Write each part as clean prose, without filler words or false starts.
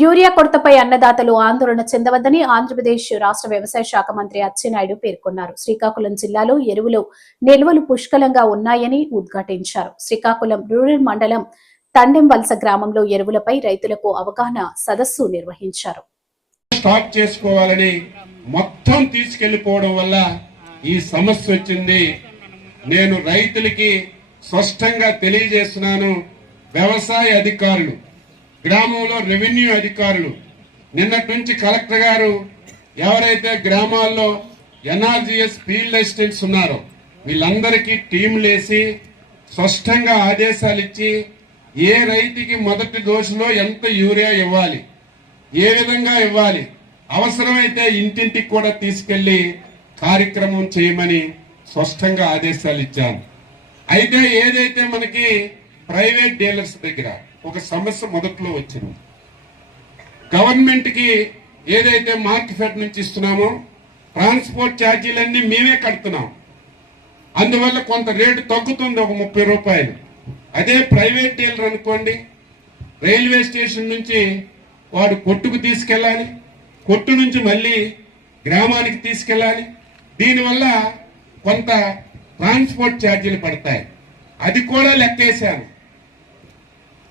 Urea కొరతపై అన్నదాతలు ఆందోళన చెందవద్దని ఆంధ్రప్రదేశ్ రాష్ట్ర వ్యవసాయ శాఖ మంత్రి అచ్చెన్నాయుడు పేర్కొన్నారు. శ్రీకాకుళం జిల్లాలో ఎరువులు నిల్వలు పుష్కలంగా ఉన్నాయని ఉద్ఘాటించారు. శ్రీకాకుళం రూరల్ మండలం తండెంవలస గ్రామంలో ఎరువులపై రైతులకు అవగాహన సదస్సు నిర్వహించారు. స్టాక్ చేసుకోవాలని మొత్తం తీసుకెళ్లిపోవడం వల్ల ఈ సమస్య వచ్చింది. నేను రైతులకి స్పష్టంగా తెలియజేస్తున్నాను. వ్యవసాయ అధికారులు, గ్రామంలో రెవెన్యూ అధికారులు, నిన్నటి నుంచి కలెక్టర్ గారు ఎవరైతే గ్రామాల్లో ఎన్ఆర్జీఎస్ ఫీల్డ్ అసిస్టెంట్స్ ఉన్నారో వీళ్ళందరికీ టీంలు వేసి స్పష్టంగా ఆదేశాలు ఇచ్చి ఏ రైతుకి మొదటి డోసులో ఎంత యూరియా ఇవ్వాలి, ఏ విధంగా ఇవ్వాలి, అవసరమైతే ఇంటింటికి కూడా తీసుకెళ్లి కార్యక్రమం చేయమని స్పష్టంగా ఆదేశాలు ఇచ్చాను. అయితే ఏదైతే మనకి ప్రైవేట్ డీలర్స్ దగ్గర ఒక సమస్య మొదట్లో వచ్చింది. గవర్నమెంట్ కి ఏదైతే మార్కెట్ నుంచి ఇస్తున్నామో ట్రాన్స్పోర్ట్ ఛార్జీలన్నీ మేమే కడుతున్నాం. అందువల్ల కొంత రేటు తగ్గుతుంది, ఒక 30 రూపాయలు. అదే ప్రైవేట్ డీలర్ అనుకోండి, రైల్వే స్టేషన్ నుంచి వాడు కొట్టుకు తీసుకెళ్ళాలి, కొట్టు నుంచి మళ్ళీ గ్రామానికి తీసుకెళ్ళాలి. దీనివల్ల కొంత ట్రాన్స్పోర్ట్ ఛార్జీలు పడతాయి. అది కూడా లెక్కేశాను.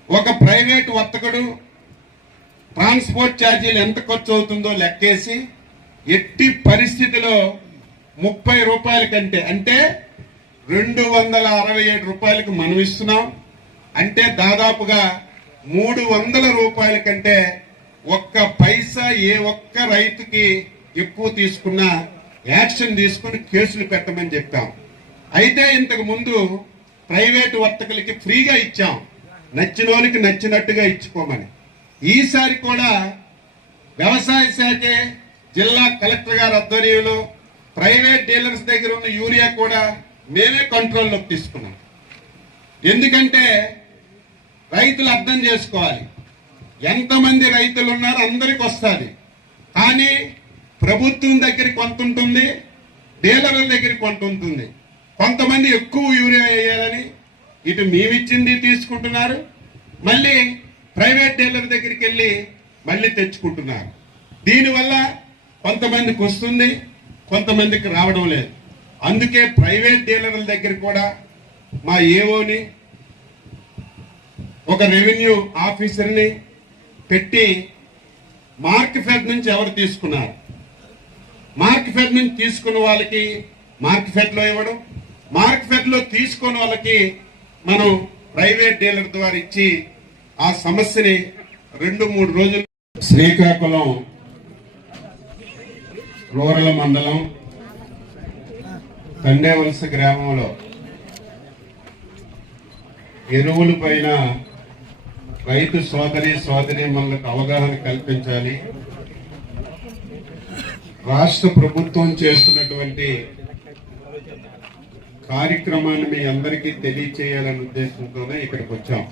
ఒక ప్రైవేట్ వర్తకుడు ట్రాన్స్పోర్ట్ ఛార్జీలు ఎంత ఖర్చు అవుతుందో లెక్కేసి ఎట్టి పరిస్థితిలో 30 రూపాయల కంటే, అంటే 267 రూపాయలకు మనం ఇస్తున్నాం. అంటే దాదాపుగా 300 రూపాయల కంటే ఒక్క పైసా ఏ ఒక్క రైతుకి ఎక్కువ తీసుకున్నా యాక్షన్ తీసుకుని కేసులు పెట్టమని చెప్పాం. అయితే ఇంతకు ముందు ప్రైవేటు వర్తకులకి ఫ్రీగా ఇచ్చాం, నచ్చిన వాళ్ళకి నచ్చినట్టుగా ఇచ్చుకోమని. ఈసారి కూడా వ్యవసాయ శాఖే జిల్లా కలెక్టర్ గారి ఆధ్వర్యంలో ప్రైవేట్ డీలర్స్ దగ్గర ఉన్న యూరియా కూడా మేమే కంట్రోల్లోకి తీసుకున్నాం. ఎందుకంటే రైతులు అర్థం చేసుకోవాలి, ఎంతమంది రైతులు ఉన్నారో అందరికి వస్తుంది. కానీ ప్రభుత్వం దగ్గర కొంత ఉంటుంది, డీలర్ల దగ్గర కొంత ఉంటుంది. కొంతమంది ఎక్కువ యూరియా వేయాలని ఇటు మేమిచ్చింది తీసుకుంటున్నారు, మళ్ళీ ప్రైవేట్ డీలర్ దగ్గరికి వెళ్ళి మళ్ళీ తెచ్చుకుంటున్నారు. దీనివల్ల కొంతమందికి వస్తుంది, కొంతమందికి రావడం లేదు. అందుకే ప్రైవేట్ డీలర్ల దగ్గర కూడా మా ఏఓని, ఒక రెవెన్యూ ఆఫీసర్ని పెట్టి మార్కెట్ నుంచి ఎవరు తీసుకున్నారు, మార్కెట్ నుంచి తీసుకున్న వాళ్ళకి మార్కెట్లో ఇవ్వడం, మార్కెట్లో తీసుకున్న వాళ్ళకి మనం ప్రైవేట్ డీలర్ ద్వారా ఇచ్చి ఆ సమస్యని 2-3 రోజులు. శ్రీకాకుళం రూరల్ మండలం తండేవలస గ్రామంలో ఎరువుల పైన రైతు సోదరీమణులకు అవగాహన కల్పించాలి. రాష్ట్ర ప్రభుత్వం చేస్తున్నటువంటి కార్యక్రమాన్ని మీ అందరికీ తెలియచేయాలనే ఉద్దేశంతోనే ఇక్కడికి వచ్చాం.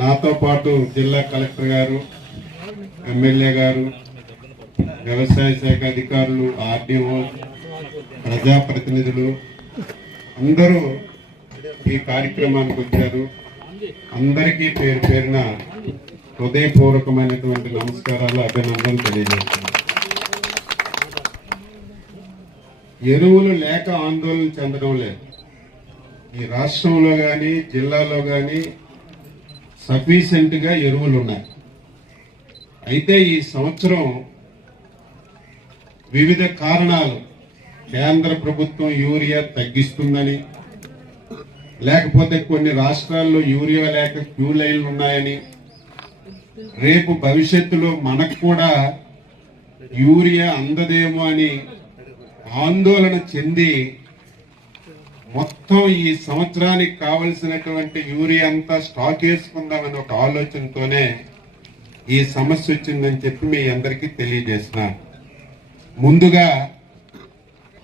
నాతో పాటు జిల్లా కలెక్టర్ గారు, ఎమ్మెల్యే గారు, వ్యవసాయ శాఖ అధికారులు, ఆర్డీఓ, ప్రజాప్రతినిధులు అందరూ ఈ కార్యక్రమానికి వచ్చారు. అందరికీ పేరు పేరున హృదయపూర్వకమైనటువంటి నమస్కారాలు, అభినందనలు తెలియజేస్తున్నాను. ఎరువులు లేక ఆందోళన చెందడం లేదు. ఈ రాష్ట్రంలో కానీ జిల్లాలో కానీ సఫిషియెంట్ గా ఎరువులు ఉన్నాయి. అయితే ఈ సంవత్సరం వివిధ కారణాలు, కేంద్ర ప్రభుత్వం యూరియా తగ్గిస్తుందని, లేకపోతే కొన్ని రాష్ట్రాల్లో యూరియా లేక క్యూ లైన్లు ఉన్నాయని, రేపు భవిష్యత్తులో మనకు కూడా యూరియా అందదేమో అని ఆందోళన చెంది మొత్తం ఈ సంవత్సరానికి కావలసినటువంటి యూరియా అంతా స్టాక్ వేసుకుందామని ఒక ఆలోచనతోనే ఈ సమస్య వచ్చిందని చెప్పి మీ అందరికీ తెలియజేస్తున్నాను. ముందుగా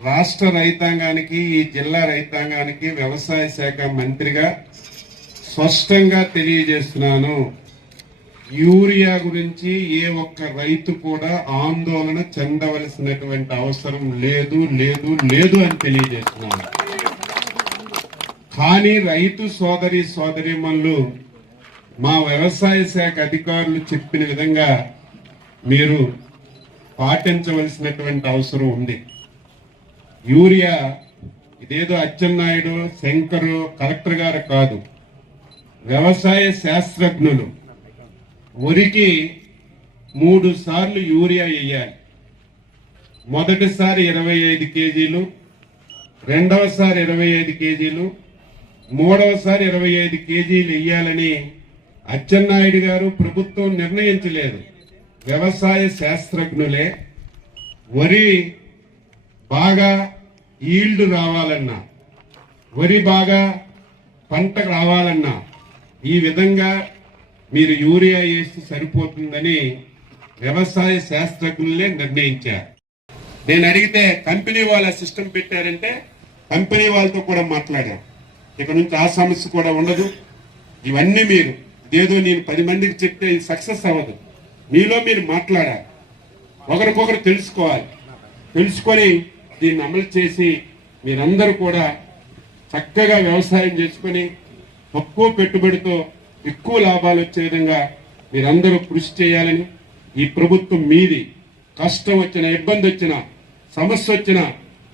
రాష్ట్ర రైతాంగానికి, ఈ జిల్లా రైతాంగానికి వ్యవసాయ శాఖ మంత్రిగా స్పష్టంగా తెలియజేస్తున్నాను, యూరియా గురించి ఏ ఒక్క రైతు కూడా ఆందోళన చెందవలసినటువంటి అవసరం లేదు లేదు లేదు అని తెలియజేస్తున్నాను. కానీ రైతు సోదరీమణులు మా వ్యవసాయ శాఖ అధికారులు చెప్పిన విధంగా మీరు పాటించవలసినటువంటి అవసరం ఉంది. యూరియా ఇదేదో అచ్చెన్నాయుడు, శంకరు, కలెక్టర్ గారు కాదు, వ్యవసాయ శాస్త్రజ్ఞులు వరికి 3 సార్లు యూరియా వేయాలి. మొదటిసారి 25 కేజీలు, రెండవసారి 25 కేజీలు, మూడవసారి 25 కేజీలు వేయాలని అచ్చెన్నాయుడు గారు ప్రభుత్వం నిర్ణయించలేదు. వ్యవసాయ శాస్త్రజ్ఞులే వరి బాగా ఈల్డ్ రావాలన్నా, వరి బాగా పంట రావాలన్నా ఈ విధంగా మీరు యూరియా వేస్తే సరిపోతుందని వ్యవసాయ శాస్త్రజ్ఞులే నిర్ణయించారు. నేను అడిగితే కంపెనీ వాళ్ళ సిస్టమ్ పెట్టారంటే కంపెనీ వాళ్ళతో కూడా మాట్లాడారు. ఇక నుంచి ఆ సమస్య కూడా ఉండదు. ఇవన్నీ మీరు ఇదేదో నేను 10 మందికి చెప్తే ఇది సక్సెస్ అవ్వదు. మీలో మీరు మాట్లాడాలి, ఒకరికొకరు తెలుసుకోవాలి. తెలుసుకొని దీన్ని అమలు చేసి మీరందరూ కూడా చక్కగా వ్యవసాయం చేసుకొని తక్కువ పెట్టుబడితో ఎక్కువ లాభాలు వచ్చే విధంగా మీరందరూ కృషి చేయాలని, ఈ ప్రభుత్వం మీది. కష్టం వచ్చిన, ఇబ్బంది వచ్చిన, సమస్య వచ్చిన,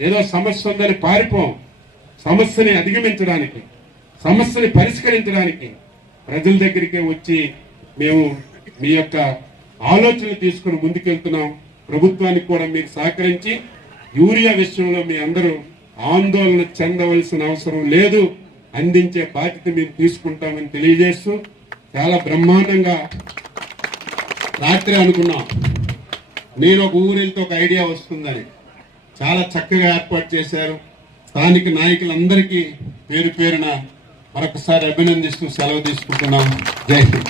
ఏదో సమస్య ఉందని పారిపోం. సమస్యని అధిగమించడానికి, సమస్యని పరిష్కరించడానికి ప్రజల దగ్గరికి వచ్చి మేము మీ యొక్క ఆలోచనలు తీసుకుని ముందుకెళ్తున్నాం. ప్రభుత్వానికి కూడా మీరు సహకరించి యూరియా విషయంలో మీ అందరూ ఆందోళన చెందవలసిన అవసరం లేదు, అందించే బాధ్యత మీరు తీసుకుంటామని తెలియజేస్తూ, చాలా బ్రహ్మాండంగా రాత్రి అనుకున్నాం నేను ఒక ఊరితో ఒక ఐడియా వస్తుందని. చాలా చక్కగా ఏర్పాటు చేశారు. స్థానిక నాయకులందరికీ పేరు పేరున మరొకసారి అభినందిస్తూ సెలవు తీసుకుంటున్నాం. జై హింద్.